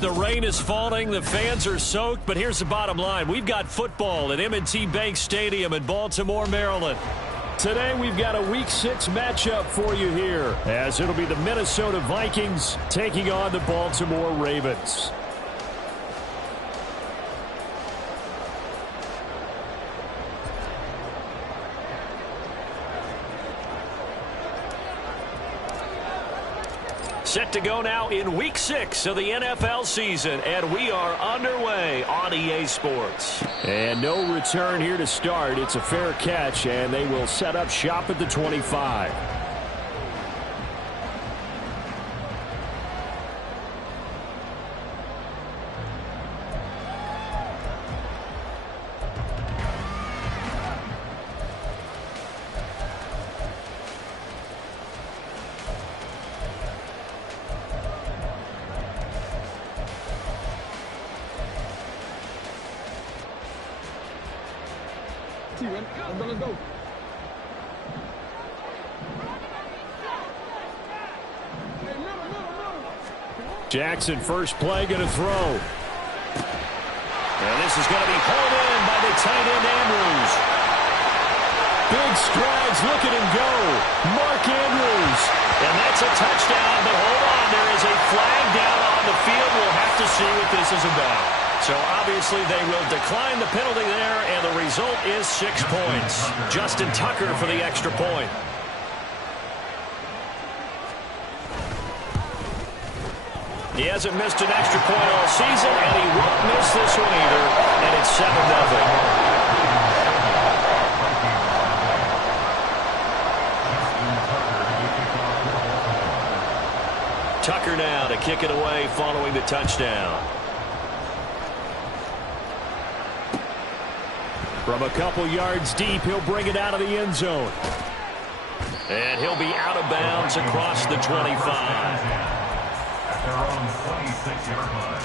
The rain is falling, the fans are soaked, but here's the bottom line. We've got football at M&T Bank Stadium in Baltimore, Maryland. Today we've got a Week 6 matchup for you here, as it'll be the Minnesota Vikings taking on the Baltimore Ravens. Set to go now in Week 6 of the NFL season, and we are underway on EA Sports. And no return here to start. It's a fair catch, and they will set up shop at the 25. Jackson, first play, going to throw. And this is going to be pulled in by the tight end Andrews. Big strides, look at him go. Mark Andrews. And that's a touchdown, but hold on, there is a flag down on the field. We'll have to see what this is about. So obviously they will decline the penalty there, and the result is 6 points. Justin Tucker for the extra point. He hasn't missed an extra point all season, and he won't miss this one either, and it's 7-0. Tucker now to kick it away following the touchdown. From a couple yards deep, he'll bring it out of the end zone. And he'll be out of bounds across the 25. At their own 26-yard line.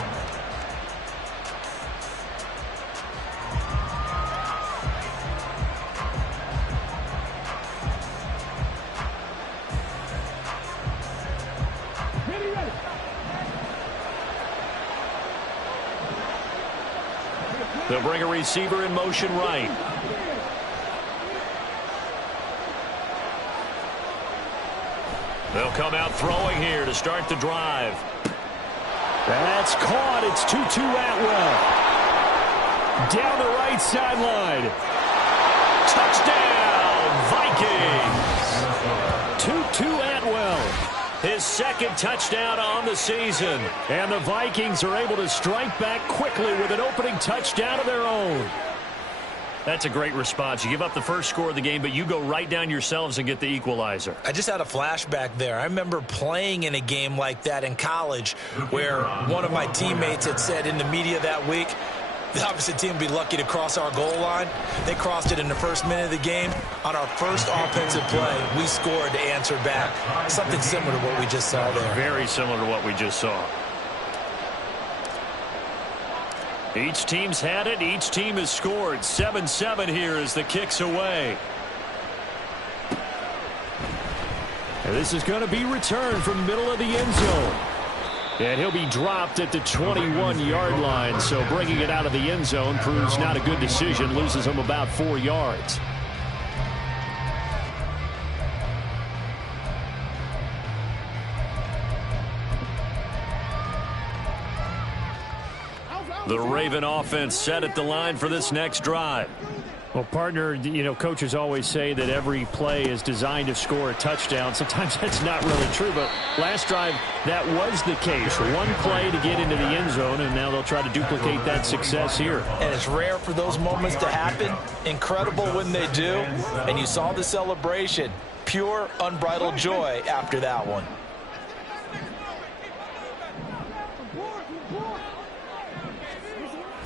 They'll bring a receiver in motion right. They'll come out throwing here to start the drive. That's caught. It's Tutu Atwell. Down the right sideline. Touchdown, Vikings. Tutu Atwell. His second touchdown on the season. And the Vikings are able to strike back quickly with an opening touchdown of their own. That's a great response. You give up the first score of the game, but you go right down yourselves and get the equalizer. I just had a flashback there. I remember playing in a game like that in college where one of my teammates had said in the media that week, the opposite team would be lucky to cross our goal line. They crossed it in the first minute of the game. On our first offensive play, we scored to answer back. Something similar to what we just saw there. Very similar to what we just saw. Each team's had it. Each team has scored. 7-7 here as the kick's away. And this is going to be returned from the middle of the end zone. And he'll be dropped at the 21-yard line. So bringing it out of the end zone proves not a good decision. Loses him about 4 yards. The Raven offense set at the line for this next drive. Well, partner, you know, coaches always say that every play is designed to score a touchdown. Sometimes that's not really true, but last drive, that was the case. One play to get into the end zone, and now they'll try to duplicate that success here. And it's rare for those moments to happen. Incredible when they do. And you saw the celebration. Pure, unbridled joy after that one.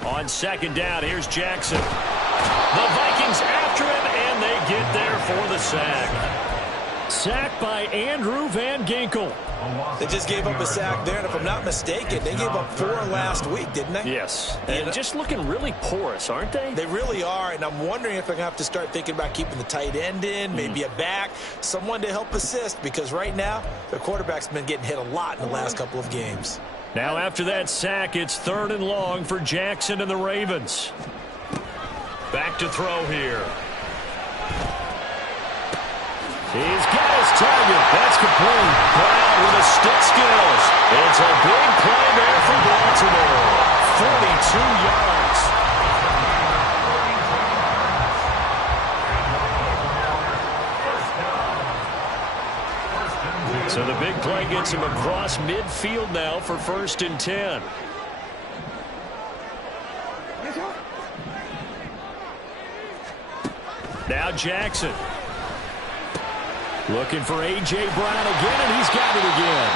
On second down, here's Jackson. The Vikings after him, and they get there for the sack. Sacked by Andrew Van Ginkel. They just gave up a sack there, and if I'm not mistaken, they gave up 4 last week, didn't they? Yes, and just looking really porous, aren't they? They really are, and I'm wondering if they're going to have to start thinking about keeping the tight end in, maybe a back, someone to help assist, because right now, their quarterback's been getting hit a lot in the last couple of games. Now after that sack, it's 3rd and long for Jackson and the Ravens. Back to throw here. He's got his target. That's complete. Brown with a stick skills. It's a big play there for Baltimore. 42 yards. So the big play gets him across midfield now for 1st and 10. Now Jackson. Looking for A.J. Brown again, and he's got it again.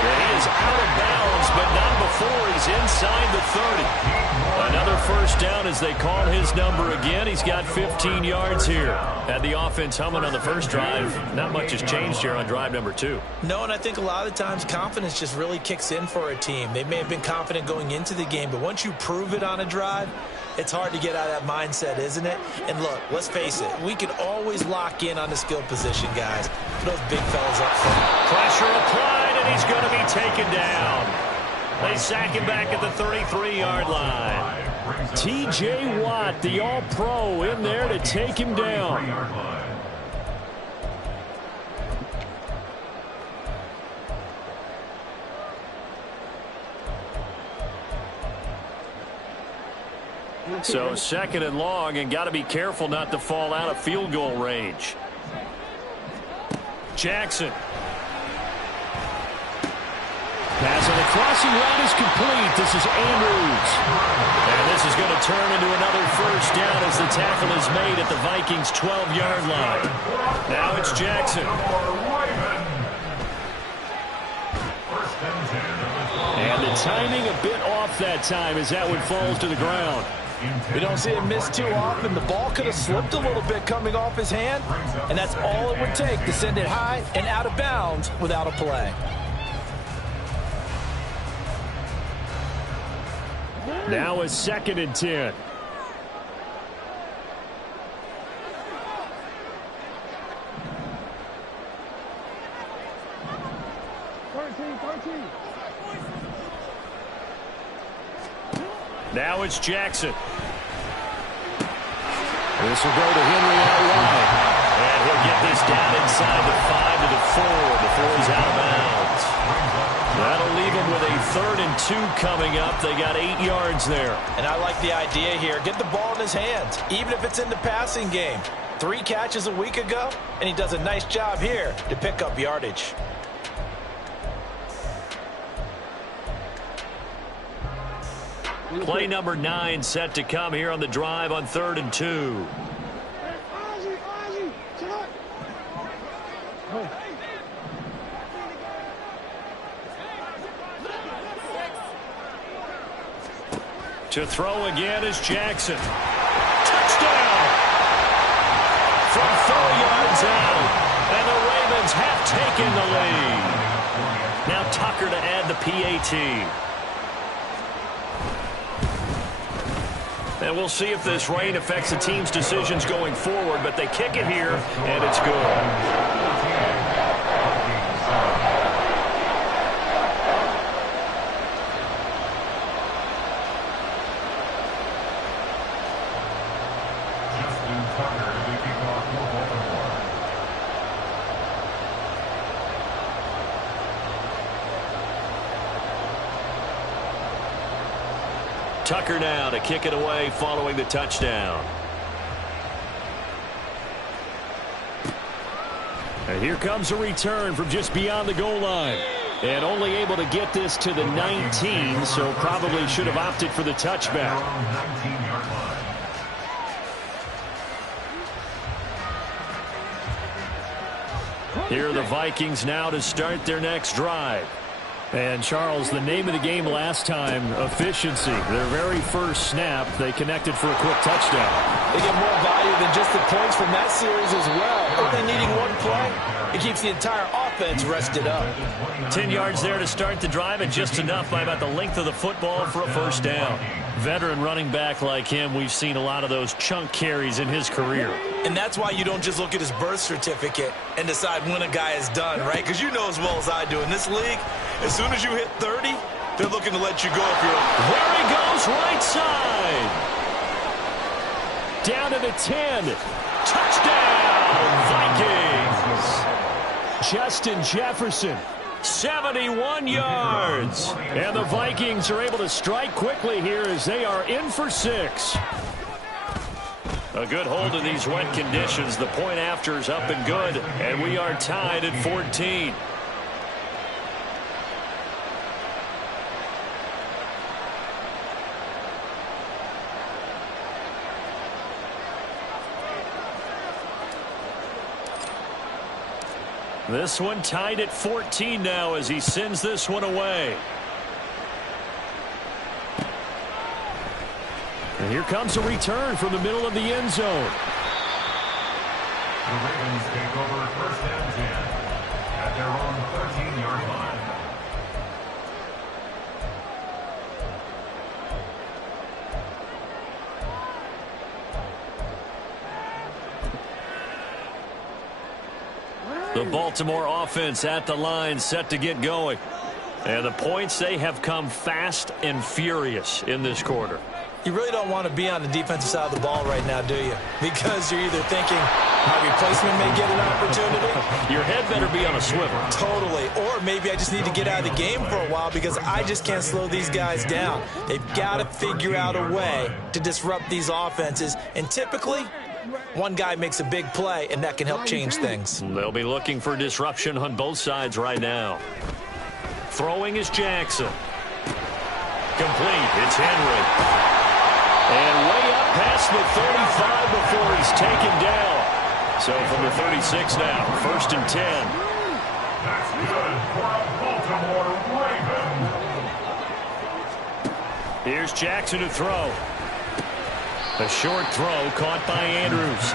And he is out of bounds, but not before he's inside the 30. Another 1st down as they call his number again. He's got 15 yards here. Had the offense humming on the first drive. Not much has changed here on drive number 2. No, and I think a lot of the times confidence just really kicks in for a team. They may have been confident going into the game, but once you prove it on a drive, it's hard to get out of that mindset, isn't it? And look, let's face it, we can always lock in on the skill position, guys. Those big fellas up front. Pressure applied, and he's going to be taken down. They sack him back at the 33-yard line. T.J. Watt, the All-Pro, in there to take him down. So 2nd and long, and got to be careful not to fall out of field goal range. Jackson. Pass on the crossing route is complete. This is Andrews. And this is going to turn into another 1st down as the tackle is made at the Vikings' 12-yard line. Now it's Jackson. And the timing a bit off that time as that one falls to the ground. We don't see him miss too often. The ball could have slipped a little bit coming off his hand, and that's all it would take to send it high and out of bounds without a play. Now a 2nd and 10. Now it's Jackson. This will go to Henry out wide. And he'll get this down inside the 5 to the 4 before he's out of bounds. That'll leave him with a 3rd and 2 coming up. They got 8 yards there. And I like the idea here. Get the ball in his hands, even if it's in the passing game. 3 catches a week ago, and he does a nice job here to pick up yardage. Play number 9 set to come here on the drive on 3rd and 2. To throw again is Jackson. Touchdown! From 4 yards out. And the Ravens have taken the lead. Now Tucker to add the PAT. And we'll see if this rain affects the team's decisions going forward, but they kick it here, and it's good. Tucker now to kick it away following the touchdown. And here comes a return from just beyond the goal line. And only able to get this to the 19, so probably should have opted for the touchback. Here are the Vikings now to start their next drive. And, Charles, the name of the game last time, efficiency. Their very first snap, they connected for a quick touchdown. They get more value than just the points from that series as well. Only needing one play, it keeps the entire offense rested up. 10 yards there to start the drive, and just enough by about the length of the football for a first down. Veteran running back like him, we've seen a lot of those chunk carries in his career. And that's why you don't just look at his birth certificate and decide when a guy is done, right? Because you know as well as I do, in this league, as soon as you hit 30, they're looking to let you go if you're... There he goes, right side. Down to the 10. Touchdown, Vikings. Justin Jefferson, 71 yards. And the Vikings are able to strike quickly here as they are in for 6. A good hold in these wet conditions. The point after is up and good, and we are tied at 14. This one tied at 14 now as he sends this one away. And here comes a return from the middle of the end zone. The Ravens take over first and 10 at their own 13-yard line. The Baltimore offense at the line, set to get going. And the points, they have come fast and furious in this quarter. You really don't want to be on the defensive side of the ball right now, do you? Because you're either thinking my replacement may get an opportunity. Your head better be on a swivel. Totally. Or maybe I just need to get out of the game for a while because I just can't slow these guys down. They've got to figure out a way to disrupt these offenses. And typically, one guy makes a big play, and that can help change things. They'll be looking for disruption on both sides right now. Throwing is Jackson. Complete. It's Henry. And way up past the 35 before he's taken down. So from the 36 now, first and 10. That's good for a Baltimore Raven. Here's Jackson to throw. A short throw caught by Andrews.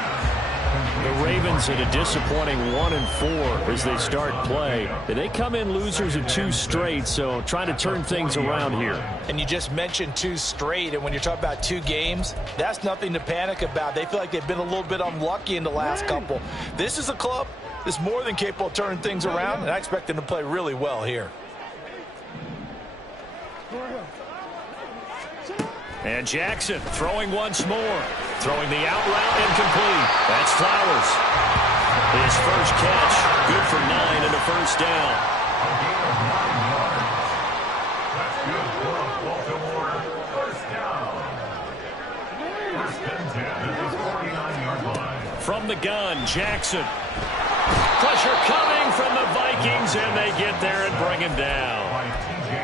The Ravens at a disappointing 1-4 as they start play. They come in losers of 2 straight, so trying to turn things around here. And you just mentioned 2 straight, and when you're talking about 2 games, that's nothing to panic about. They feel like they've been a little bit unlucky in the last couple. This is a club that's more than capable of turning things around, and I expect them to play really well here. And Jackson throwing once more. Throwing the out route incomplete. That's Flowers. His first catch. Good for 9 and a first down. A gain of 9 yards. That's good for a Baltimore first down. First and 10 at the 49-yard line. From the gun, Jackson. Pressure coming from the Vikings, and they get there and bring him down.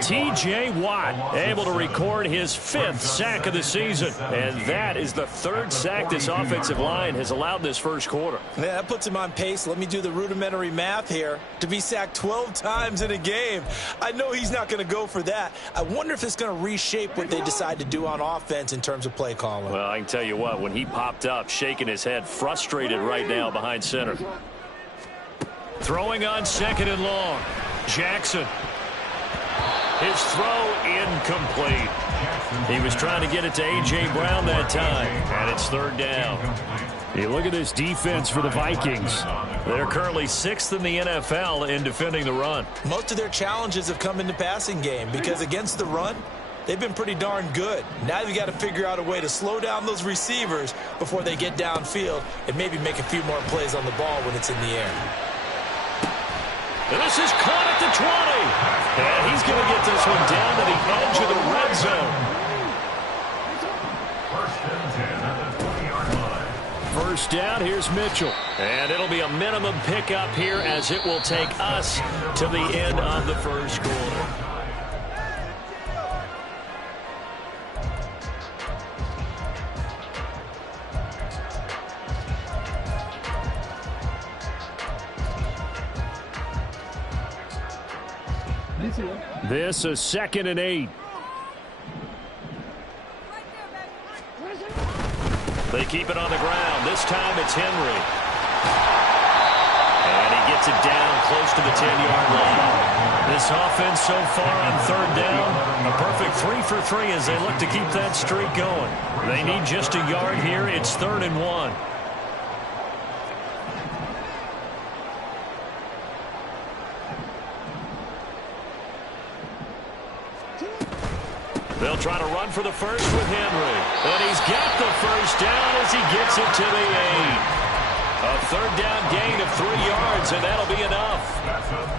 T.J. Watt able to record his 5th sack of the season. And that is the 3rd sack this offensive line has allowed this first quarter. Yeah, that puts him on pace. Let me do the rudimentary math here. To be sacked 12 times in a game. I know he's not going to go for that. I wonder if it's going to reshape what they decide to do on offense in terms of play calling. Well, I can tell you what, when he popped up, shaking his head, frustrated right now behind center. Throwing on 2nd and long. Jackson. His throw incomplete. He was trying to get it to A.J. Brown that time, and it's 3rd down. You look at this defense for the Vikings. They're currently 6th in the NFL in defending the run. Most of their challenges have come in the passing game because against the run, they've been pretty darn good. Now they've got to figure out a way to slow down those receivers before they get downfield and maybe make a few more plays on the ball when it's in the air. And this is caught at the 20. And he's going to get this one down to the edge of the red zone. First and 10 at the 20-yard line. first down. Here's Mitchell. And it'll be a minimum pickup here as it will take us to the end of the first quarter. This is 2nd and 8. They keep it on the ground. This time it's Henry. And he gets it down close to the 10-yard line. This offense so far on 3rd down, a perfect 3 for 3 as they look to keep that streak going. They need just a yard here. It's 3rd and 1. They'll try to run for the first with Henry. And he's got the first down as he gets it to the 8. A 3rd down gain of 3 yards, and that'll be enough.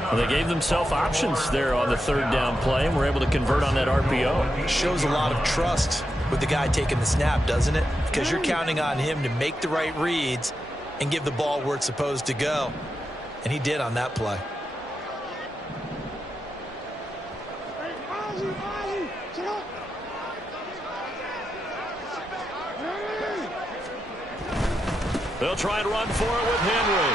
Well, they gave themselves options there on the 3rd down play, and were able to convert on that RPO. Shows a lot of trust with the guy taking the snap, doesn't it? Because you're counting on him to make the right reads and give the ball where it's supposed to go. And he did on that play. They'll try and run for it with Henry.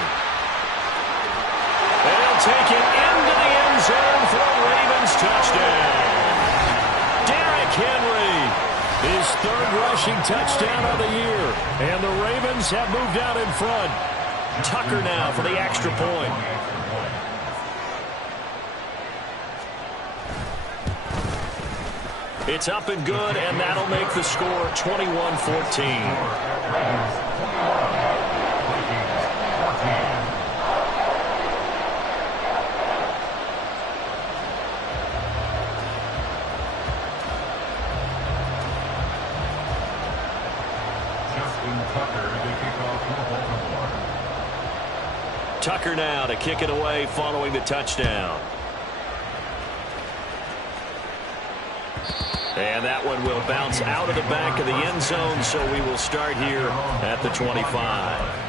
They'll take it into the end zone for a Ravens touchdown. Derrick Henry, his 3rd rushing touchdown of the year. And the Ravens have moved out in front. Tucker now for the extra point. It's up and good, and that'll make the score 21-14. Tucker now to kick it away following the touchdown. And that one will bounce out of the back of the end zone, so we will start here at the 25.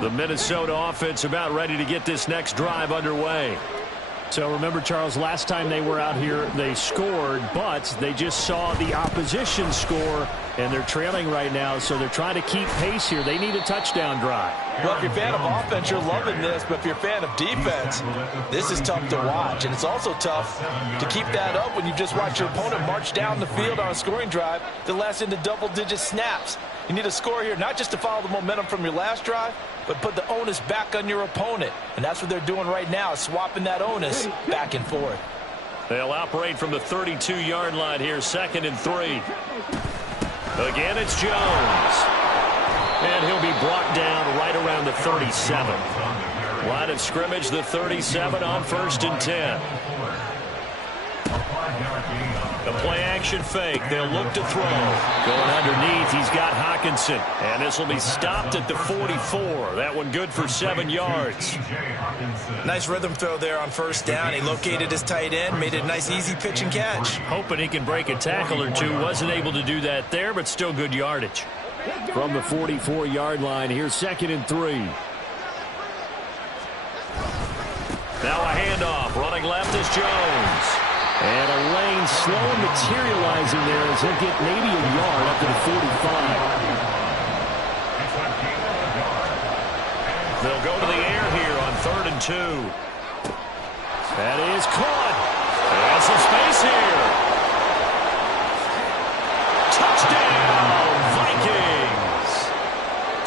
The Minnesota offense about ready to get this next drive underway. So remember, Charles, last time they were out here, they scored, but they just saw the opposition score, and they're trailing right now, so they're trying to keep pace here. They need a touchdown drive. Well, if you're a fan of offense, you're loving this, but if you're a fan of defense, this is tough to watch, and it's also tough to keep that up when you just watch your opponent march down the field on a scoring drive that lasts into double-digit snaps. You need a score here, not just to follow the momentum from your last drive, but put the onus back on your opponent. And that's what they're doing right now, swapping that onus back and forth. They'll operate from the 32-yard line here, 2nd and 3. Again, it's Jones. And he'll be brought down right around the 37. Line of scrimmage, the 37 on 1st and 10. The play-action fake. They'll look to throw. Going underneath, he's got Hawkinson. And this will be stopped at the 44. That one good for 7 yards. Nice rhythm throw there on 1st down. He located his tight end, made it a nice, easy pitch and catch. Hoping he can break a tackle or two. Wasn't able to do that there, but still good yardage. From the 44-yard line, here's 2nd and 3. Now a handoff. Running left is Jones. And a lane slow materializing there as he'll get maybe a yard up to the 45. They'll go to the air here on 3rd and 2. That is caught. There's some space here. Touchdown, Vikings.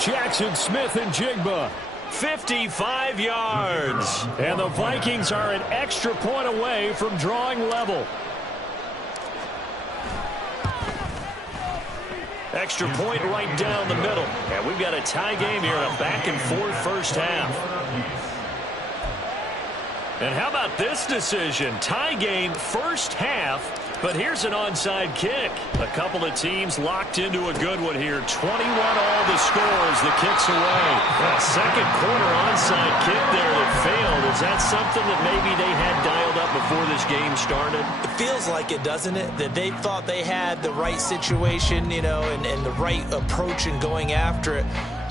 Jackson Smith and Jigba. 55 yards. And the Vikings are an extra point away from drawing level. Extra point right down the middle. And we've got a tie game here in a back-and-forth first half. And how about this decision? Tie game, first half, But here's an onside kick. A couple of teams locked into a good one here. 21 all the score as the kick's away. A second quarter onside kick there that failed. Is that something that maybe they had dialed up before this game started? It feels like it, doesn't it? That they thought they had the right situation, you know, and the right approach in going after it.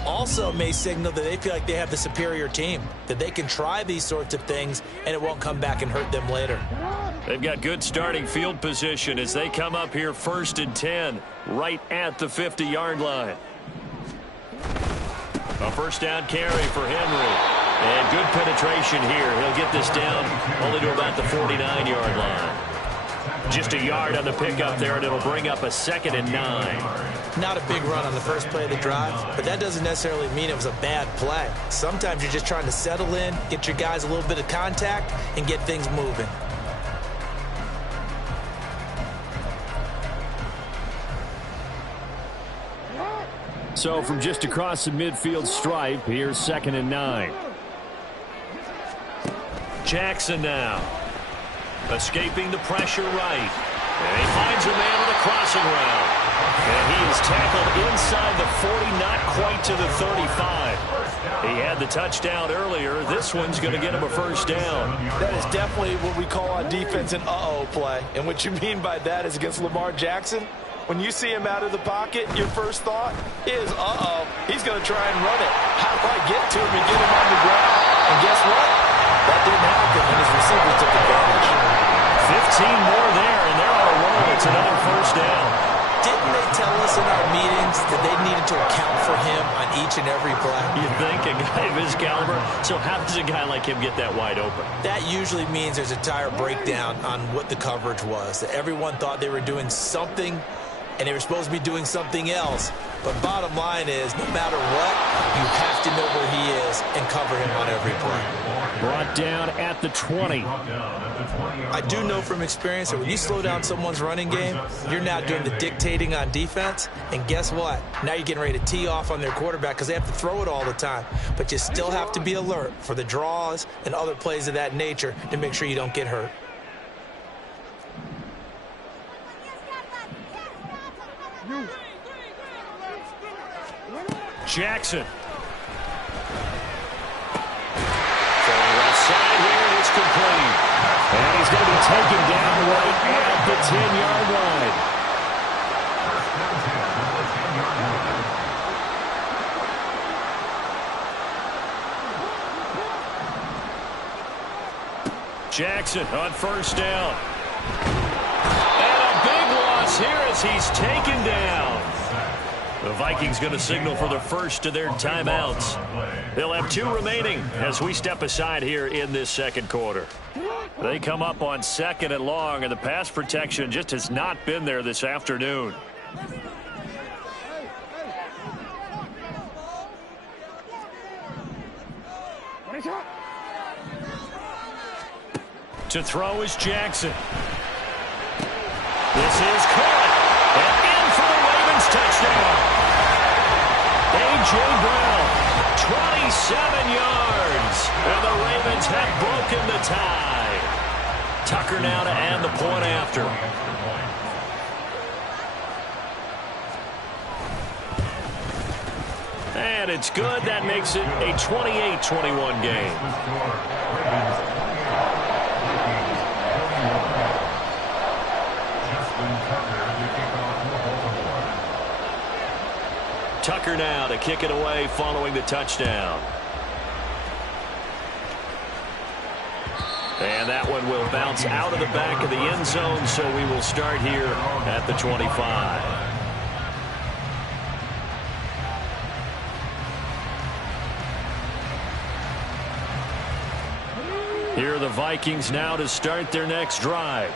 Also may signal that they feel like they have the superior team, that they can try these sorts of things and it won't come back and hurt them later. They've got good starting field position as they come up here 1st and 10 right at the 50-yard line. A first down carry for Henry. And good penetration here. He'll get this down only to about the 49-yard line. Just a yard on the pickup there, and it'll bring up a 2nd and 9. Not a big run on the first play of the drive, but that doesn't necessarily mean it was a bad play. Sometimes you're just trying to settle in, get your guys a little bit of contact, and get things moving. So from just across the midfield stripe, here's 2nd and 9. Jackson now. Escaping the pressure right. And he finds a man on the crossing route. And he is tackled inside the 40, not quite to the 35. He had the touchdown earlier. This one's going to get him a first down. That is definitely what we call on defense an uh-oh play. And what you mean by that is against Lamar Jackson, when you see him out of the pocket, your first thought is, uh-oh, he's going to try and run it. How do I get to him and get him on the ground? And guess what? That didn't happen, and his receivers took advantage. 15 more there, and they're on a roll. It's another first down. Didn't they tell us in our meetings that they needed to account for him on each and every play? You think a guy of his caliber? So how does a guy like him get that wide open? That usually means there's a tire breakdown on what the coverage was. That everyone thought they were doing something, and they were supposed to be doing something else. But bottom line is, no matter what, you have to know where he is and cover him on every play. Brought down at the 20. I do know from experience that when you slow down someone's running game, you're now doing the dictating on defense. And guess what? Now you're getting ready to tee off on their quarterback because they have to throw it all the time. But you still have to be alert for the draws and other plays of that nature to make sure you don't get hurt. Jackson. Going left side here, it's complete. And he's going to be taken down right at the 10-yard line. Jackson on first down. And a big loss here as he's taken down. The Vikings going to signal for the first of their timeouts. They'll have 2 remaining as we step aside here in this second quarter. They come up on 2nd and long, and the pass protection just has not been there this afternoon. To throw is Jackson. This is caught. And in for the Ravens touchdown. A.J. Brown, 27 yards. And the Ravens have broken the tie. Tucker now to add the point after. And it's good. That makes it a 28-21 game. Tucker now to kick it away following the touchdown. And that one will bounce out of the back of the end zone, so we will start here at the 25. Here are the Vikings now to start their next drive.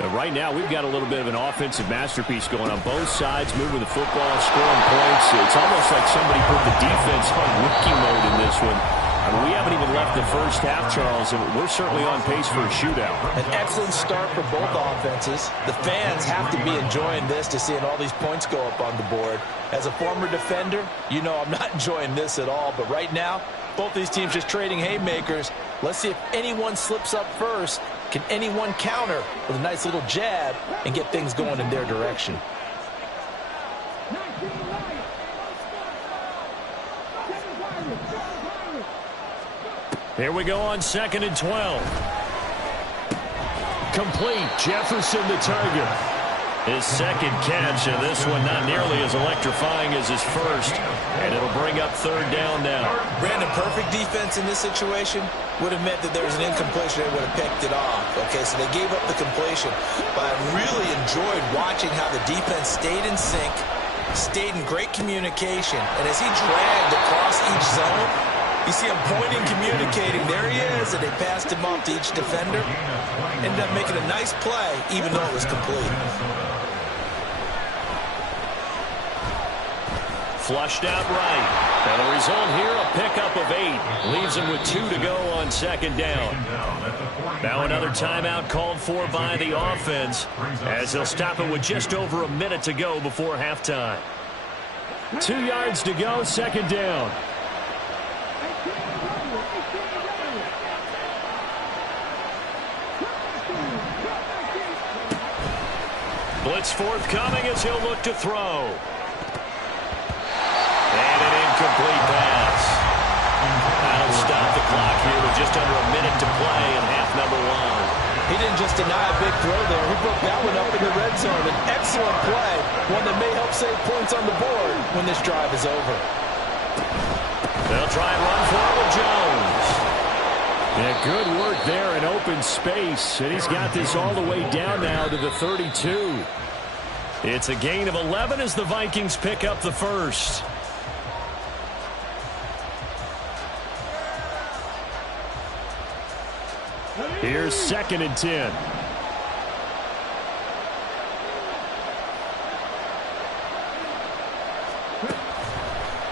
And right now, we've got a little bit of an offensive masterpiece going on both sides, moving the football, scoring points. It's almost like somebody put the defense on rookie mode in this one. I mean, we haven't even left the first half, Charles, and we're certainly on pace for a shootout. An excellent start for both offenses. The fans have to be enjoying this to seeing all these points go up on the board. As a former defender, you know I'm not enjoying this at all. But right now, both these teams just trading haymakers. Let's see if anyone slips up first Can anyone counter with a nice little jab and get things going in their direction? Here we go on 2nd and 12. Complete. Jefferson the target. His second catch, and this one not nearly as electrifying as his first. And it'll bring up 3rd down now. Brandon, perfect defense in this situation would have meant that there was an incompletion. They would have picked it off. Okay, so they gave up the completion. But I really enjoyed watching how the defense stayed in sync, stayed in great communication. And as he dragged across each zone, you see him pointing, communicating. There he is, and they passed him off to each defender. Ended up making a nice play, even though it was complete. Flushed out right. And the result here, a pickup of 8. Leaves him with 2 to go on 2nd down. Now another timeout called for by the offense, as they'll stop it with just over a minute to go before halftime. 2 yards to go, 2nd down. Blitz forthcoming as he'll look to throw. And an incomplete pass. That'll stop the clock here with just under a minute to play in half number 1. He didn't just deny a big throw there. He broke that one up in the red zone. An excellent play, one that may help save points on the board when this drive is over. They'll try and run for it with Jones. Yeah, good work there in open space. And he's got this all the way down now to the 32. It's a gain of 11 as the Vikings pick up the first. Here's 2nd and 10.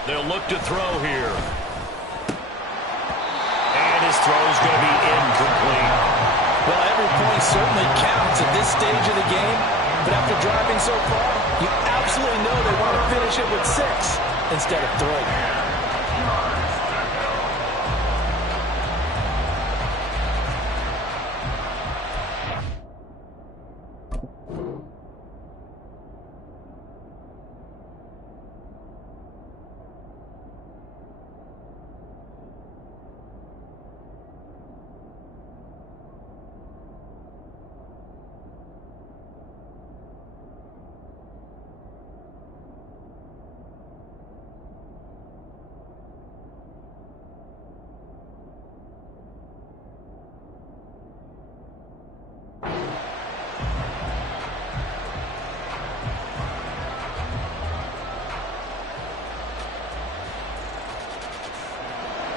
They'll look to throw here. And his throw's going to be incomplete. Well, every point certainly counts at this stage of the game. But after driving so far, you absolutely know they want to finish it with 6 instead of 3.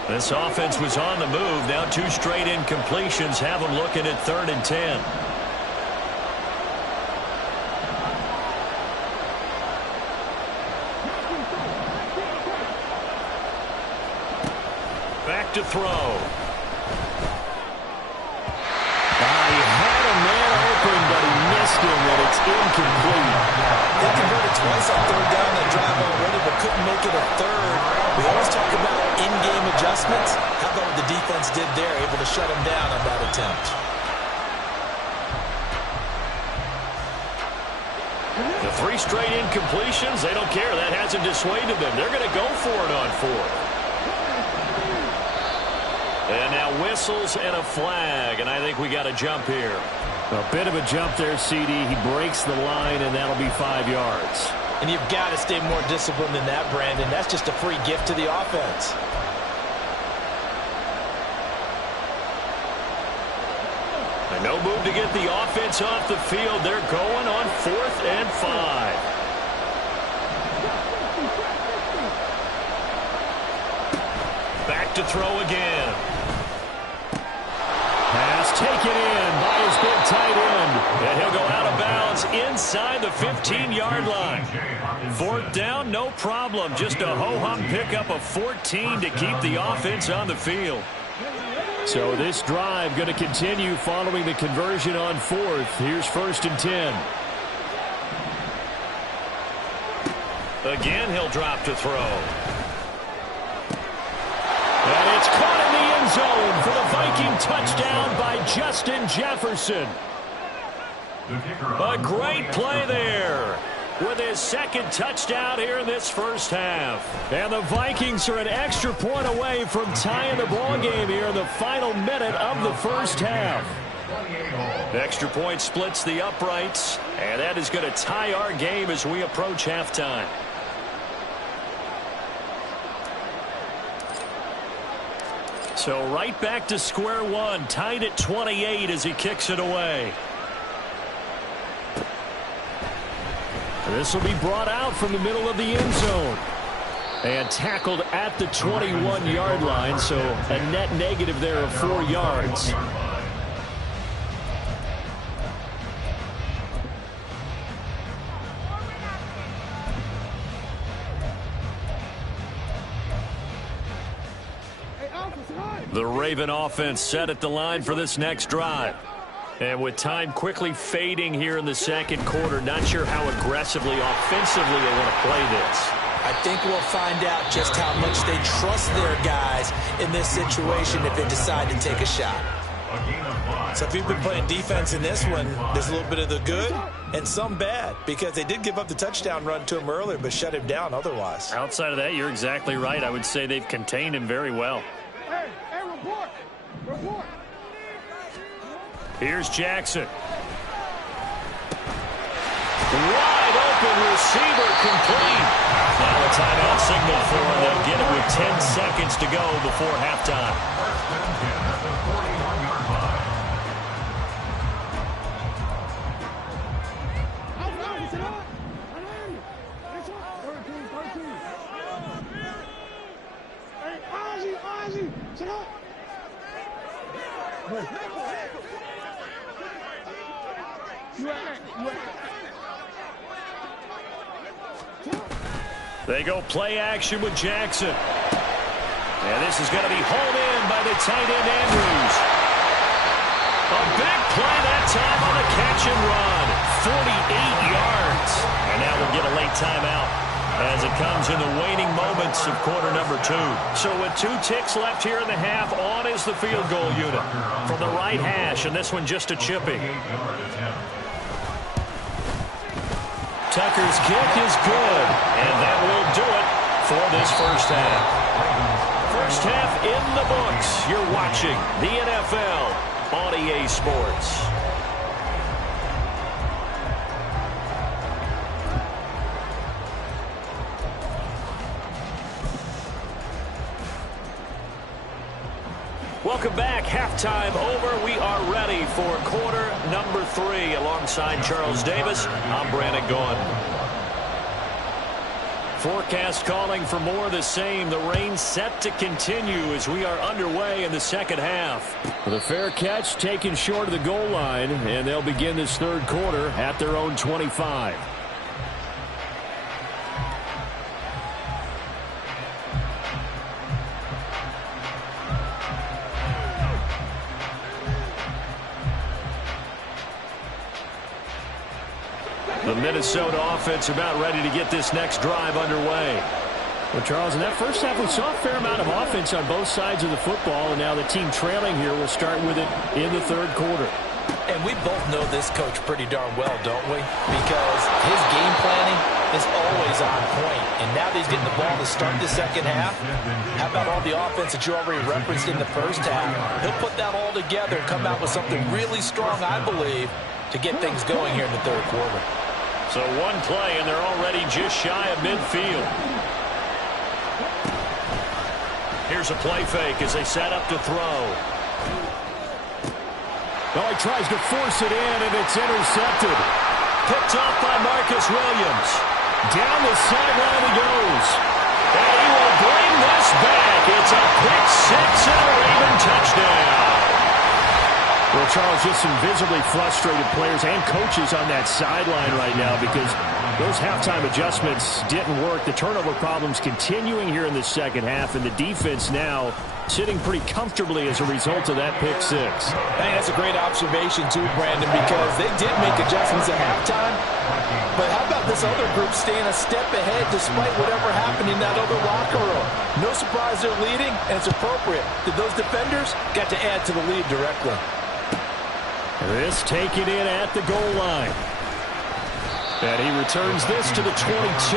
This offense was on the move. Now 2 straight incompletions have them looking at 3rd and 10. Back to throw. He had a man open, but he missed him, and it's incomplete. They converted twice on 3rd down that drive already, but couldn't make it a 3rd. We always talk about in-game adjustments. How about what the defense did there, able to shut him down on that attempt? The 3 straight incompletions, they don't care. That hasn't dissuaded them. They're going to go for it on 4th. And now whistles and a flag, and I think we got a jump here. A bit of a jump there, CD. He breaks the line, and that'll be 5 yards. And you've got to stay more disciplined than that, Brandon. That's just a free gift to the offense. And no move to get the offense off the field. They're going on 4th and 5. Back to throw again. Pass taken in by his big tight end. And he'll go out of bounds inside the 15-yard line. 4th down, no problem. Just a ho-hum pickup of 14 to keep the offense on the field. So this drive going to continue following the conversion on 4th. Here's 1st and 10. Again, he'll drop to throw. And it's caught in the end zone for the Viking touchdown by Justin Jefferson. A great play there with his second touchdown here in this first half. And the Vikings are an extra point away from tying the ball game here in the final minute of the first half. Extra point splits the uprights, and that is going to tie our game as we approach halftime. So right back to square one, tied at 28 as he kicks it away. This will be brought out from the middle of the end zone. And tackled at the 21-yard line, so a net negative there of 4 yards. The Raven offense set at the line for this next drive. And with time quickly fading here in the second quarter, not sure how aggressively, offensively they want to play this. I think we'll find out just how much they trust their guys in this situation if they decide to take a shot. So if you've been playing defense in this one, there's a little bit of the good and some bad, because they did give up the touchdown run to him earlier but shut him down otherwise. Outside of that, you're exactly right. I would say they've contained him very well. Report. Here's Jackson. Wide open receiver complete. Now a timeout signal for them. They'll get it with 10 seconds to go before halftime. They go play action with Jackson. And this is going to be hauled in by the tight end Andrews. A big play that time on the catch and run. 48 yards. And now we'll get a late timeout as it comes in the waning moments of quarter number 2. So with 2 ticks left here in the half, on is the field goal unit from the right hash, and this one just a chipping. Tucker's kick is good, and that will do it for this first half. First half in the books. You're watching the NFL on EA Sports. Welcome back. Halftime over. We are ready for quarter number 3. Alongside Charles Davis, I'm Brandon Gaughan. Forecast calling for more of the same. The rain set to continue as we are underway in the second half. With a fair catch taken short of the goal line, and they'll begin this third quarter at their own 25. The Minnesota offense about ready to get this next drive underway. Well, Charles, in that first half, we saw a fair amount of offense on both sides of the football, and now the team trailing here will start with it in the third quarter. And we both know this coach pretty darn well, don't we? Because his game planning is always on point. And now that he's getting the ball to start the second half, how about all the offense that you already referenced in the first half? He'll put that all together and come out with something really strong, I believe, to get things going here in the third quarter. So one play, and they're already just shy of midfield. Here's a play fake as they set up to throw. Oh, he tries to force it in, and it's intercepted. Picked off by Marcus Williams. Down the sideline he goes. And he will bring this back. It's a pick 6 and a Raven touchdown. Well, Charles, just some visibly frustrated players and coaches on that sideline right now because those halftime adjustments didn't work. The turnover problems continuing here in the second half, and the defense now sitting pretty comfortably as a result of that pick 6. Hey, that's a great observation too, Brandon, because they did make adjustments at halftime. But how about this other group staying a step ahead despite whatever happened in that other locker room? No surprise they're leading, and it's appropriate. Those defenders got to add to the lead directly. This taken in at the goal line. And he returns this to the 22.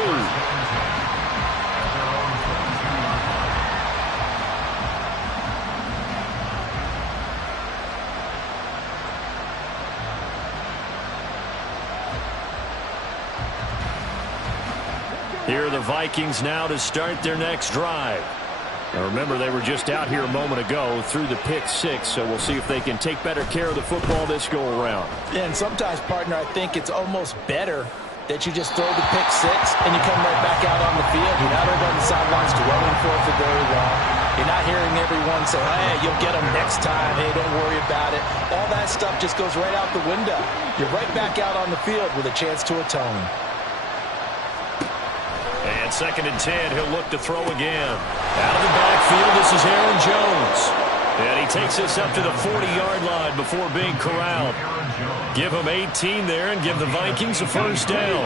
Here are the Vikings now to start their next drive. Now remember, they were just out here a moment ago through the pick six, so we'll see if they can take better care of the football this go-around. Yeah, and sometimes, partner, I think it's almost better that you just throw the pick six and you come right back out on the field. You're not over on the sidelines dwelling for it for very long. You're not hearing everyone say, hey, you'll get them next time. Hey, don't worry about it. All that stuff just goes right out the window. You're right back out on the field with a chance to atone. And 2nd and 10, he'll look to throw again. Out of the backfield, this is Aaron Jones. And he takes us up to the 40-yard line before being corralled. Give him 18 there and give the Vikings a first down.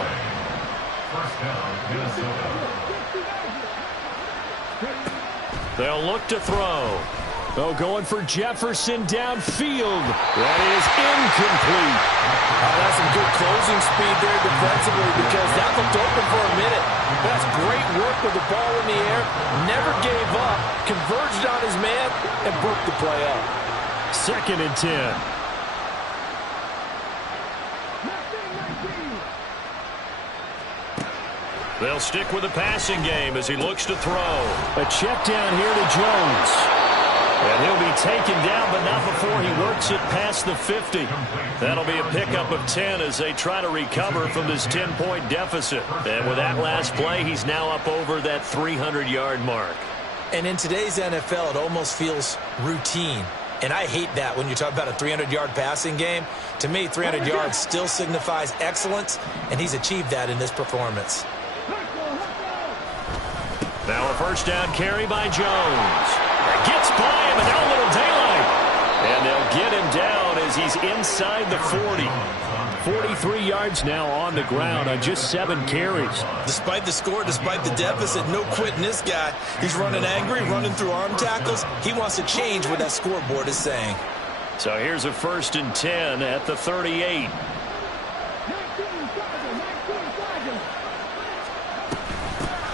They'll look to throw. Oh, going for Jefferson downfield. That is incomplete. That's some good closing speed there defensively because that looked open for a minute. That's great work with the ball in the air. Never gave up. Converged on his man and broke the play up. 2nd and 10. They'll stick with the passing game as he looks to throw. A check down here to Jones. And he'll be taken down, but not before he works it past the 50. That'll be a pickup of 10 as they try to recover from this 10-point deficit. And with that last play, he's now up over that 300-yard mark. And in today's NFL, it almost feels routine. And I hate that when you talk about a 300-yard passing game. To me, 300 yards still signifies excellence, and he's achieved that in this performance. Now a first down carry by Jones. That gets by him, and now a little daylight. And they'll get him down as he's inside the 40. 43 yards now on the ground on just 7 carries. Despite the score, despite the deficit, no quitting this guy. He's running angry, running through arm tackles. He wants to change what that scoreboard is saying. So here's a 1st and 10 at the 38.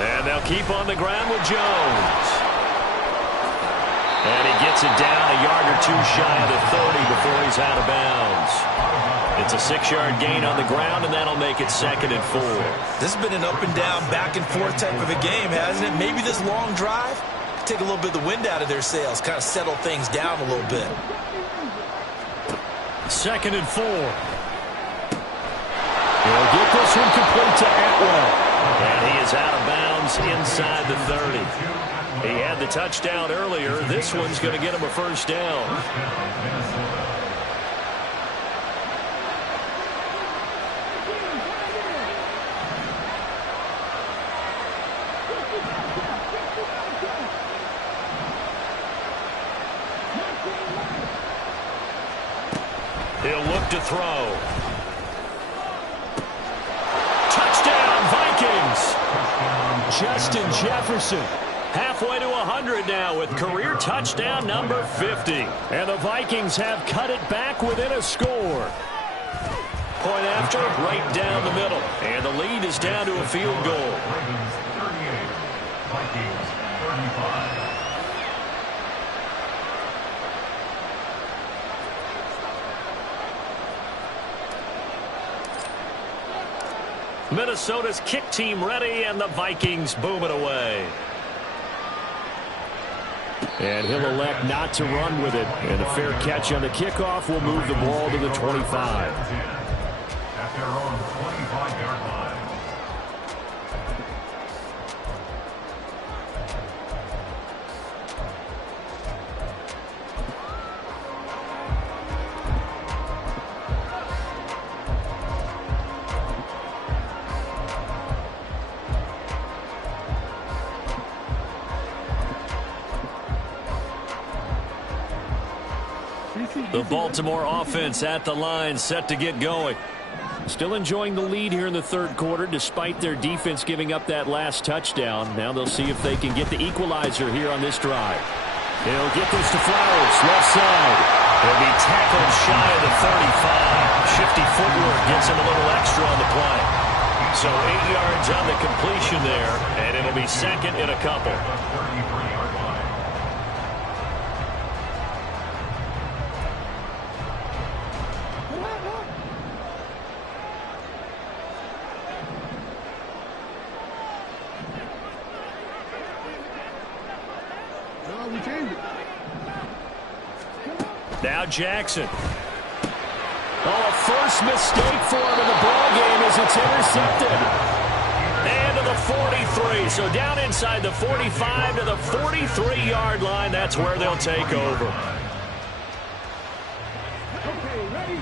And they'll keep on the ground with Jones. And he gets it down a yard or two shy of the 30 before he's out of bounds. It's a 6-yard gain on the ground, and that'll make it 2nd and 4. This has been an up and down, back and forth type of a game, hasn't it? Maybe this long drive take a little bit of the wind out of their sails, kind of settle things down a little bit. 2nd and 4. He'll get this one complete to Atwell. And he is out of bounds inside the 30. He had the touchdown earlier. This one's going to get him a first down. He'll look to throw. Touchdown, Vikings! Justin Jefferson. Halfway to 100 now with career touchdown number 50. And the Vikings have cut it back within a score. Point after, right down the middle. And the lead is down to a field goal. Ravens 38, Vikings 35. Minnesota's kick team ready, and the Vikings boom it away. And he'll elect not to run with it. And a fair catch on the kickoff will move the ball to the 25. At their own 25-yard line. The Baltimore offense at the line, set to get going. Still enjoying the lead here in the third quarter despite their defense giving up that last touchdown. Now they'll see if they can get the equalizer here on this drive. He'll get this to Flowers, left side. He'll be tackled shy of the 35. Shifty footwork gets him a little extra on the play. So 8 yards on the completion there, and it'll be second and a couple. Now Jackson. Oh, a first mistake for him in the ballgame as it's intercepted. And to the 43. So down inside the 45 to the 43-yard line. That's where they'll take over. Okay, ready?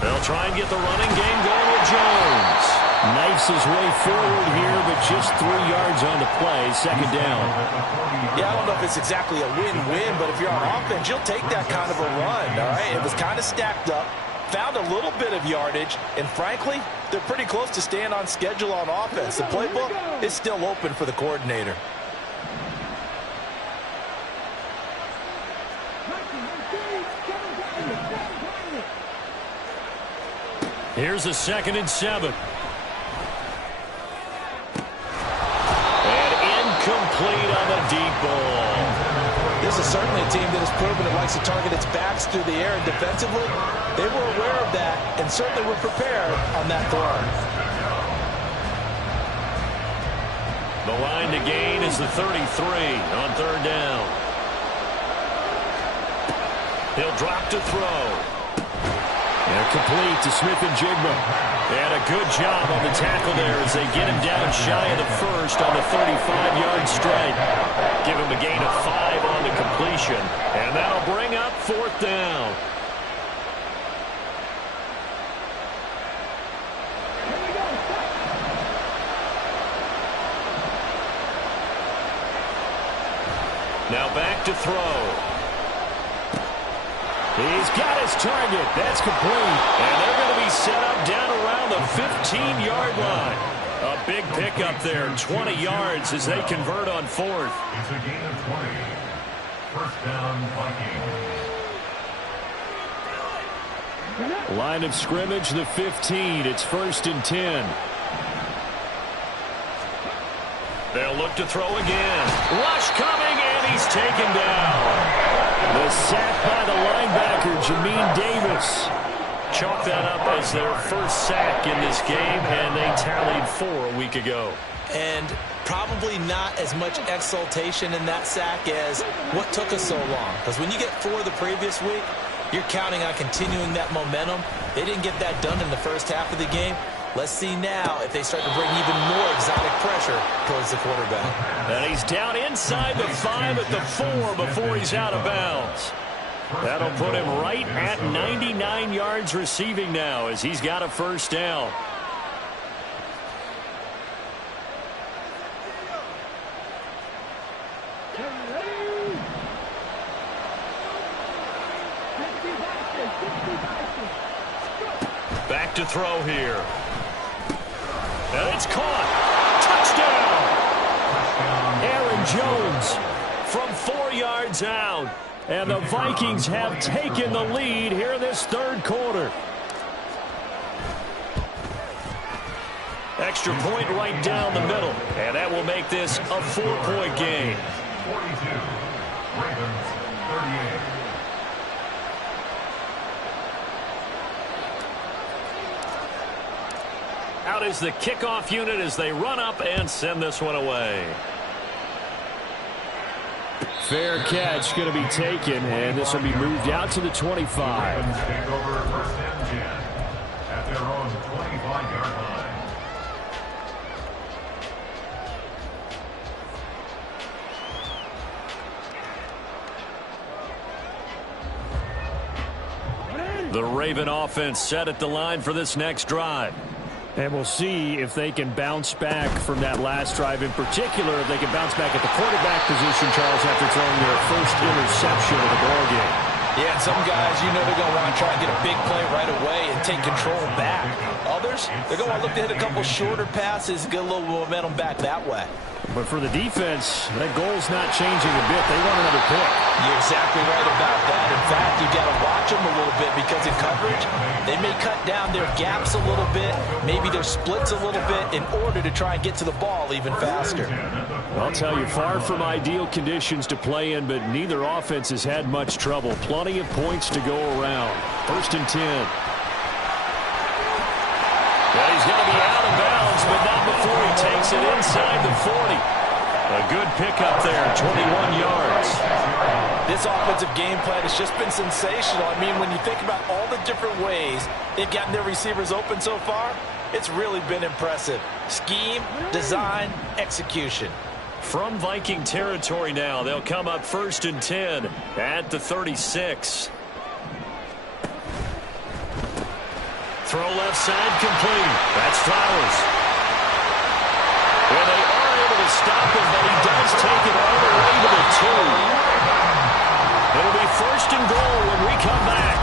They'll try and get the running game going with Jones. Knifes his way forward here, but just 3 yards on the play. Second down. Yeah, I don't know if it's exactly a win-win, but if you're on offense, you'll take that kind of a run, all right? It was kind of stacked up, found a little bit of yardage, and frankly, they're pretty close to staying on schedule on offense. The playbook is still open for the coordinator. Here's a 2nd and 7. Complete on the deep ball. This is certainly a team that has proven it likes to target its backs through the air, and defensively, they were aware of that and certainly were prepared on that throw. The line to gain is the 33 on third down. He'll drop to throw. And complete to Smith-Njigba. And a good job on the tackle there as they get him down shy of the first on the 35-yard strike. Give him a gain of 5 on the completion. And that'll bring up 4th down. Now back to throw. He's got his target. That's complete. And they're going to be set up down around the 15-yard line. A big pickup there, 20 yards as they convert on 4th. It's a gain of 20. First down, Vikings. Line of scrimmage, the 15. It's 1st and 10. They'll look to throw again. Rush coming, and he's taken down. The sack by the linebacker, Jamin Davis. Chalk that up as their first sack in this game, and they tallied 4 a week ago. And probably not as much exultation in that sack as what took us so long. Because when you get 4 the previous week, you're counting on continuing that momentum. They didn't get that done in the first half of the game. Let's see now if they start to bring even more exotic pressure towards the quarterback. And he's down inside the 5 at the 4 before he's out of bounds. That'll put him right at 99 yards receiving now as he's got a first down. Back to throw here. And it's caught. Touchdown. Aaron Jones from 4 yards out. And the Vikings have taken the lead here in this third quarter. Extra point right down the middle. And that will make this a 4-point game. 42. Ravens, 38. Out is the kickoff unit as they run up and send this one away. Fair catch going to be taken, and this will be moved out to the 25. Ravens take over first and 10 at their own 25-yard line. The Raven offense set at the line for this next drive. And we'll see if they can bounce back from that last drive. In particular, if they can bounce back at the quarterback position, Charles, after throwing their first interception of the ballgame. Yeah, and some guys, you know they're going to want to try and get a big play right away and take control back. Others, they're going to want to look to hit a couple shorter passes, get a little momentum back that way. But for the defense, that goal's not changing a bit. They want another pick. You're exactly right about that. In fact, you got to watch them a little bit because in coverage, they may cut down their gaps a little bit, maybe their splits a little bit in order to try and get to the ball even faster. I'll tell you, far from ideal conditions to play in, but neither offense has had much trouble. Plenty of points to go around. 1st and 10. Well, he's going to be out of bounds, but not before he takes it inside the 40. A good pickup there, 21 yards. This offensive game plan has just been sensational. I mean, when you think about all the different ways they've gotten their receivers open so far, it's really been impressive. Scheme, design, execution. From Viking territory now, they'll come up 1st and 10 at the 36. Throw left side complete. That's Flowers. Well, they are able to stop him, but he does take it all the way to the 2. It'll be 1st and goal when we come back.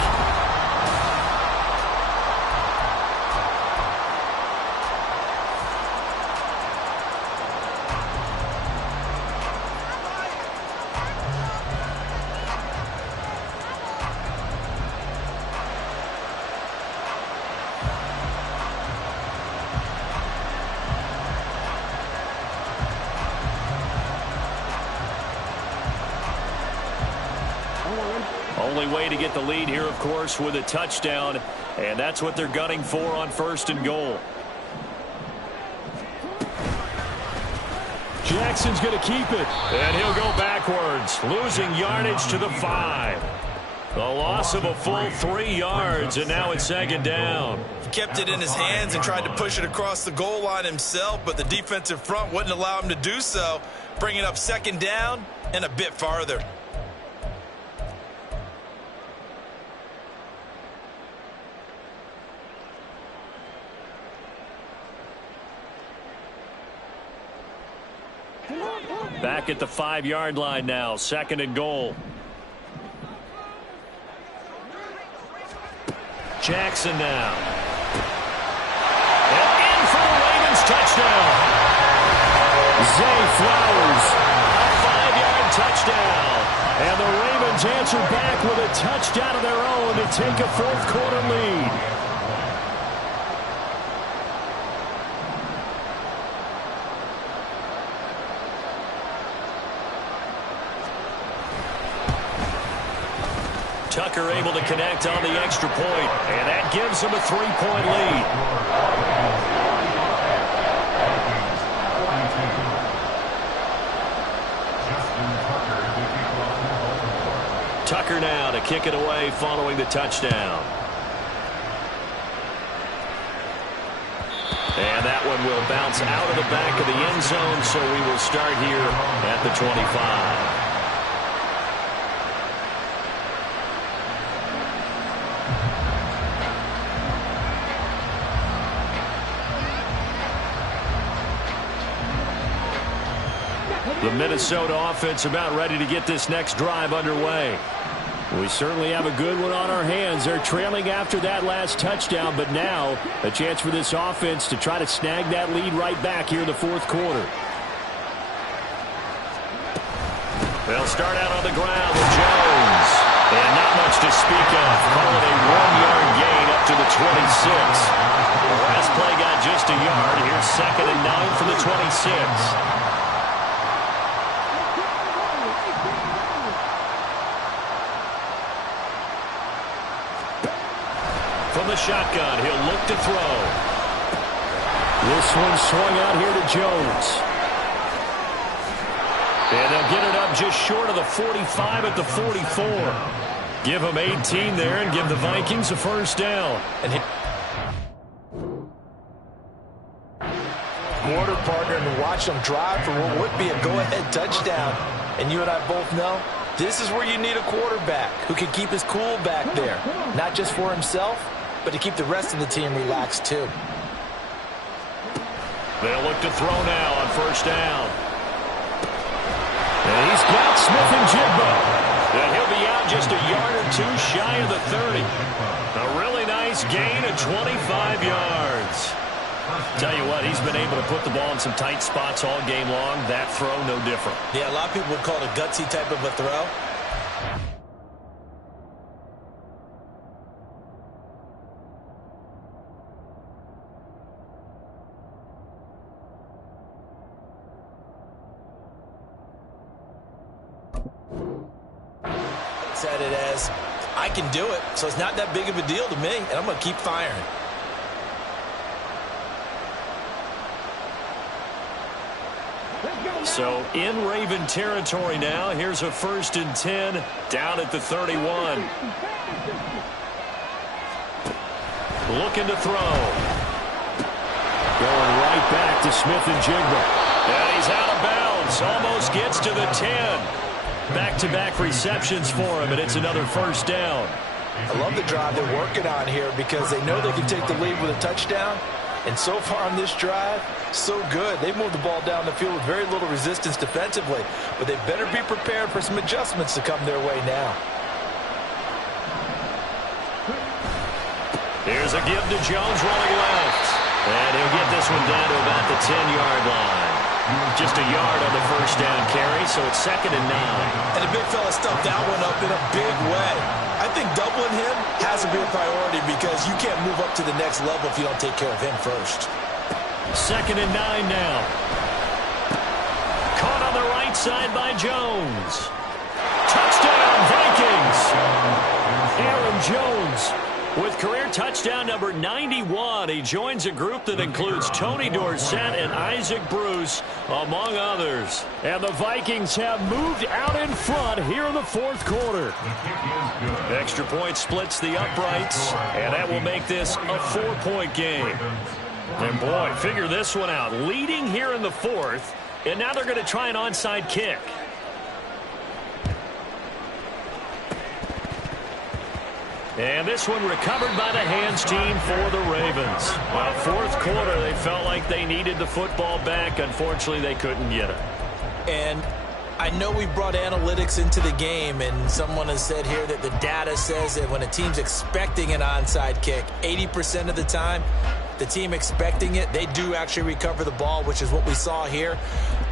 Only way to get the lead here, of course, with a touchdown, and that's what they're gunning for on 1st and goal. Jackson's going to keep it, and he'll go backwards, losing yardage to the 5. A loss of a full 3 yards, and now it's 2nd down. Kept it in his hands and tried to push it across the goal line himself, but the defensive front wouldn't allow him to do so, bringing up 2nd down and a bit farther. Back at the 5-yard line now, 2nd and goal. Jackson now. And in for the Ravens touchdown. Zay Flowers, a 5-yard touchdown. And the Ravens answer back with a touchdown of their own to take a 4th quarter lead. Tucker able to connect on the extra point, and that gives him a 3-point lead. Tucker now to kick it away following the touchdown. And that one will bounce out of the back of the end zone, so we will start here at the 25. The Minnesota offense about ready to get this next drive underway. We certainly have a good one on our hands. They're trailing after that last touchdown, but now a chance for this offense to try to snag that lead right back here in the 4th quarter. They'll start out on the ground with Jones. And not much to speak of. Call it a 1-yard gain up to the 26. The last play got just a yard. Here's 2nd and 9 from the 26. From the shotgun, he'll look to throw. This one swung out here to Jones. And they'll get it up just short of the 45 at the 44. Give them 18 there and give the Vikings a 1st down. And quarter partner and watch them drive for what would be a go-ahead touchdown. And you and I both know this is where you need a quarterback who can keep his cool back there. Not just for himself, but to keep the rest of the team relaxed too. They'll look to throw now on first down. And he's got Smith and Jigba. And he'll be out just a yard or two shy of the 30. A really nice gain of 25 yards. Tell you what, he's been able to put the ball in some tight spots all game long. That throw, no different. Yeah, a lot of people would call it a gutsy type of a throw. Said it as, I can do it, so it's not that big of a deal to me, and I'm going to keep firing. So in Raven territory now. Here's a 1st and 10 down at the 31. Looking to throw. Going right back to Smith and Jigba. And he's out of bounds. Almost gets to the 10. Back-to-back receptions for him, and it's another first down. I love the drive they're working on here because they know they can take the lead with a touchdown. And so far on this drive, so good. They moved the ball down the field with very little resistance defensively, but they better be prepared for some adjustments to come their way now. Here's a give to Jones running left. And he'll get this one down to about the 10-yard line. Just a yard on the first down carry, so it's 2nd and 9. And the big fella stuffed that one up in a big way. I think doubling him has to be a priority because you can't move up to the next level if you don't take care of him first. 2nd and 9 now. Caught on the right side by Jones. Touchdown, Vikings! Aaron Jones with career touchdown number 91. He joins a group that includes Tony Dorsett and Isaac Bruce, among others. And the Vikings have moved out in front here in the 4th quarter. Extra point splits the uprights, and that will make this a 4-point game. And boy, figure this one out. Leading here in the 4th, and now they're going to try an onside kick. And this one recovered by the hands team for the Ravens. Well, 4th quarter, they felt like they needed the football back. Unfortunately, they couldn't get it. And I know we brought analytics into the game, and someone has said here that the data says that when a team's expecting an onside kick, 80% of the time, the team expecting it, they do actually recover the ball, which is what we saw here.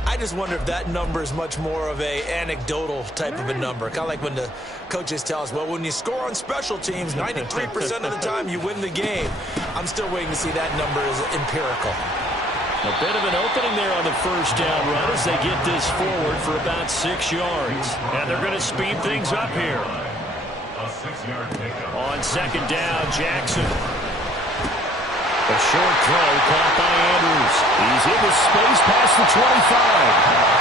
I just wonder if that number is much more of a anecdotal type of a number. Kind of like when the coaches tell us, well, when you score on special teams, 93% of the time you win the game. I'm still waiting to see that number is empirical. A bit of an opening there on the first down run as they get this forward for about 6 yards. And they're going to speed things up here. On 2nd down, Jackson. A short throw caught by Andrews. He's in the space past the 25.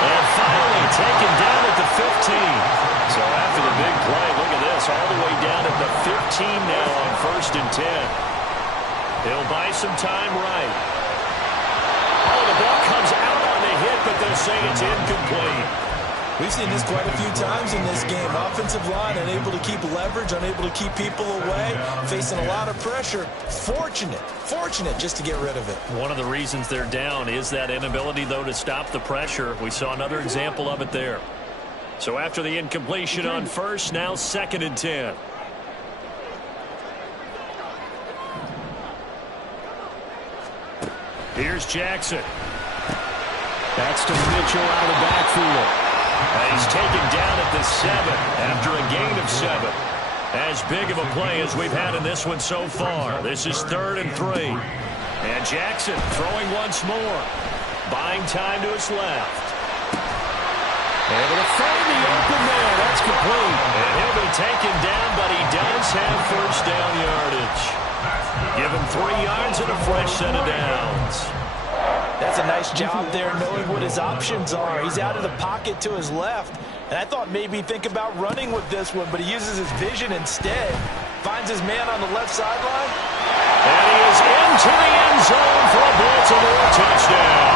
And finally taken down at the 15. So after the big play, look at this, all the way down at the 15 now on 1st and 10. He'll buy some time right. Oh, the ball comes out on the hit, but they'll say it's incomplete. We've seen this quite a few times in this game. Offensive line unable to keep leverage, unable to keep people away, facing a lot of pressure. Fortunate just to get rid of it. One of the reasons they're down is that inability, though, to stop the pressure. We saw another example of it there. So after the incompletion on first, now 2nd and 10. Here's Jackson. That's to Mitchell out of the backfield. And he's taken down at the 7 after a gain of 7. As big of a play as we've had in this one so far. This is 3rd and 3. And Jackson throwing once more. Buying time to his left. Able to find the open there. That's complete. And he'll be taken down, but he does have first down yardage. Give him 3 yards and a fresh set of downs. That's a nice job there knowing what his options are. He's out of the pocket to his left. And I thought maybe think about running with this one, but he uses his vision instead. Finds his man on the left sideline. And he is into the end zone for a Baltimore touchdown.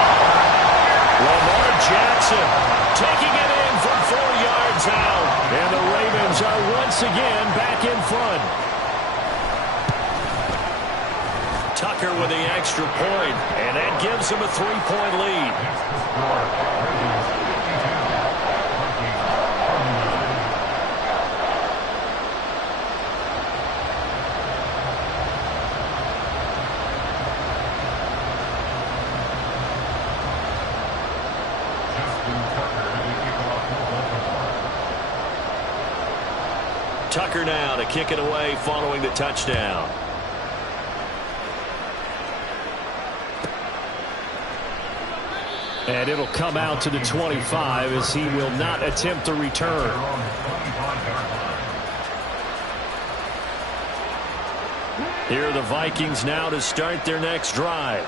Lamar Jackson taking it in from 4 yards out. And the Ravens are once again back in front. Tucker with the extra point, and that gives him a 3-point lead. Tucker now to kick it away following the touchdown. And it'll come out to the 25 as he will not attempt to return. Here are the Vikings now to start their next drive.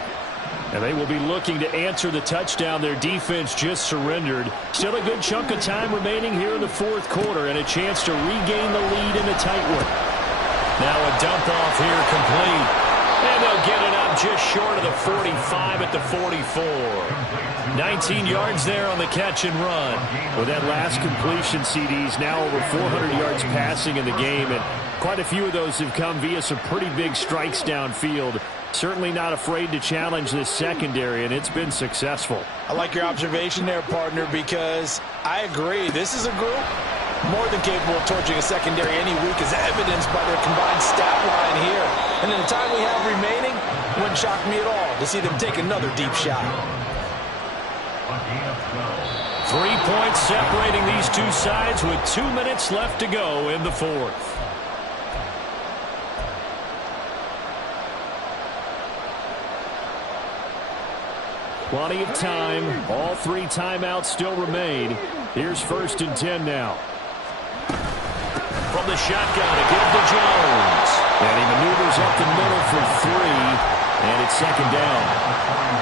And they will be looking to answer the touchdown their defense just surrendered. Still a good chunk of time remaining here in the fourth quarter and a chance to regain the lead in a tight one. Now a dump off here complete. And they'll get it up just short of the 45 at the 44. 19 yards there on the catch and run. With that last completion, CD's now over 400 yards passing in the game, and quite a few of those have come via some pretty big strikes downfield. Certainly not afraid to challenge this secondary, and it's been successful. I like your observation there, partner, because I agree. This is a group more than capable of torching a secondary any week, as evidenced by their combined stat line here. And in the time we have remaining, it wouldn't shock me at all to see them take another deep shot. 3 points separating these two sides with 2 minutes left to go in the fourth. Plenty of time. All 3 timeouts still remain. Here's 1st and 10 now. From the shotgun to give to Jones. And he maneuvers up the middle for 3. And it's 2nd down.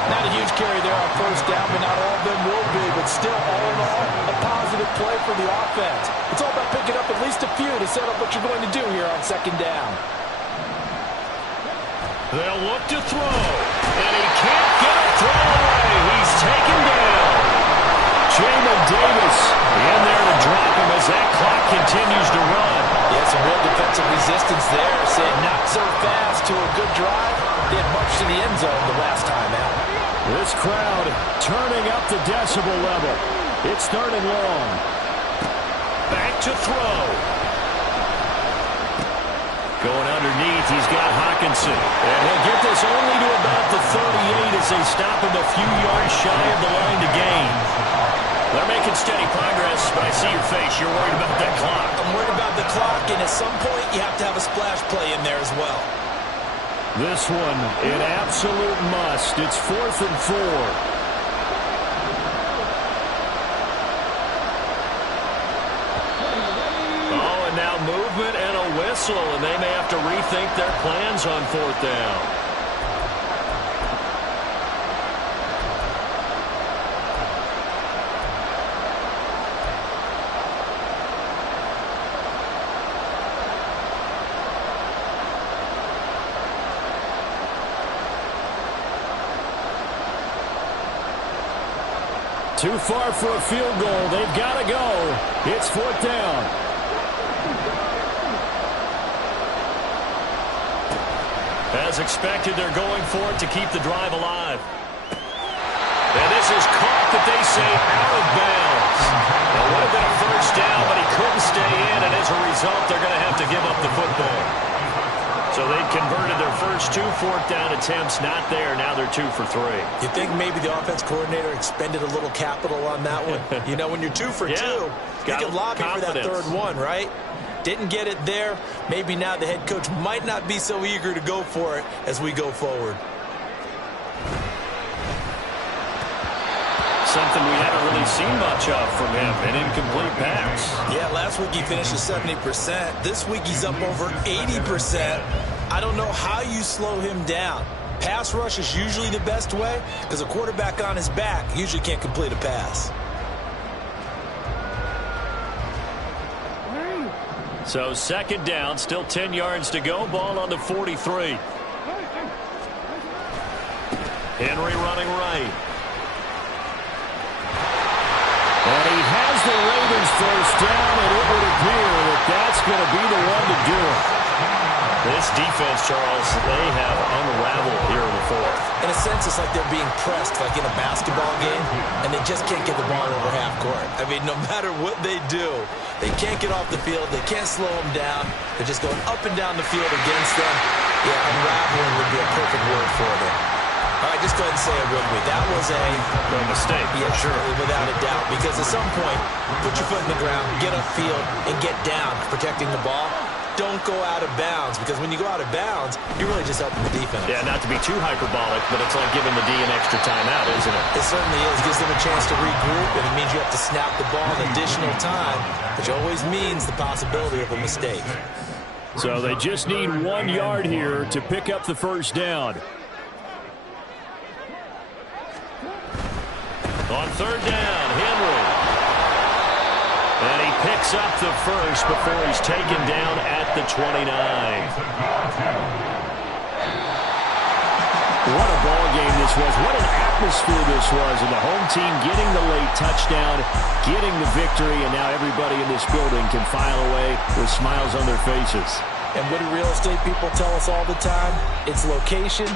Not a huge carry there on 1st down, but not all of them will be. But still, all in all, a positive play for the offense. It's all about picking up at least a few to set up what you're going to do here on 2nd down. They'll look to throw. And he can't get a throw away. He's taken down. Jamin Davis in there to drop him as that clock continues to run. Yeah, some real defensive resistance there. Said not so fast to a good drive. They had much to the end zone the last time out. This crowd turning up the decibel level. It's 3rd and long. Back to throw. Going underneath, he's got Hawkinson. And he'll get this only to about the 38 as they stop him a few yards shy of the line to gain. They're making steady progress, but I see your face. You're worried about that clock. I'm worried about the clock, and at some point, you have to have a splash play in there as well. This one, an absolute must. It's 4th and 4. Oh, and now movement and a whistle, and they may have to rethink their plans on 4th down. Too far for a field goal. They've got to go. It's 4th down. As expected, they're going for it to keep the drive alive. And this is caught that they say out of bounds. It would have been a 1st down, but he couldn't stay in, and as a result, they're going to have to give up the football. So they converted their first 2 4th down attempts. Not there. Now they're 2 for 3. You think maybe the offense coordinator expended a little capital on that one? You know, when you're 2 for 2, you can lobby for that 3rd one, right? Didn't get it there. Maybe now the head coach might not be so eager to go for it as we go forward. Something we haven't really seen much of from him, an incomplete pass. Yeah, last week he finished at 70%. This week he's up over 80%. I don't know how you slow him down. Pass rush is usually the best way because a quarterback on his back usually can't complete a pass. So 2nd down, still 10 yards to go. Ball on the 43. Henry running right. And he has the Ravens 1st down, and it would appear that that's going to be the one to do it. This defense, Charles, they have unraveled here in the fourth. In a sense, it's like they're being pressed like in a basketball game, and they just can't get the ball over half court. I mean, no matter what they do, they can't get off the field. They can't slow them down. They're just going up and down the field against them. Yeah, unraveling would be a perfect word for them. All right, just go ahead and say it with me. That was a mistake, yeah, sure. Without a doubt, because at some point, put your foot in the ground, get upfield, and get down protecting the ball. Don't go out of bounds, because when you go out of bounds, you're really just helping the defense. Yeah, not to be too hyperbolic, but it's like giving the D an extra timeout, isn't it? It certainly is. Gives them a chance to regroup, and it means you have to snap the ball an additional time, which always means the possibility of a mistake. So they just need 1 yard here to pick up the first down. On third down, Henry. And he picks up the first before he's taken down at the 29. What a ball game this was. What an atmosphere this was. And the home team getting the late touchdown, getting the victory, and now everybody in this building can file away with smiles on their faces. And what do real estate people tell us all the time? It's location,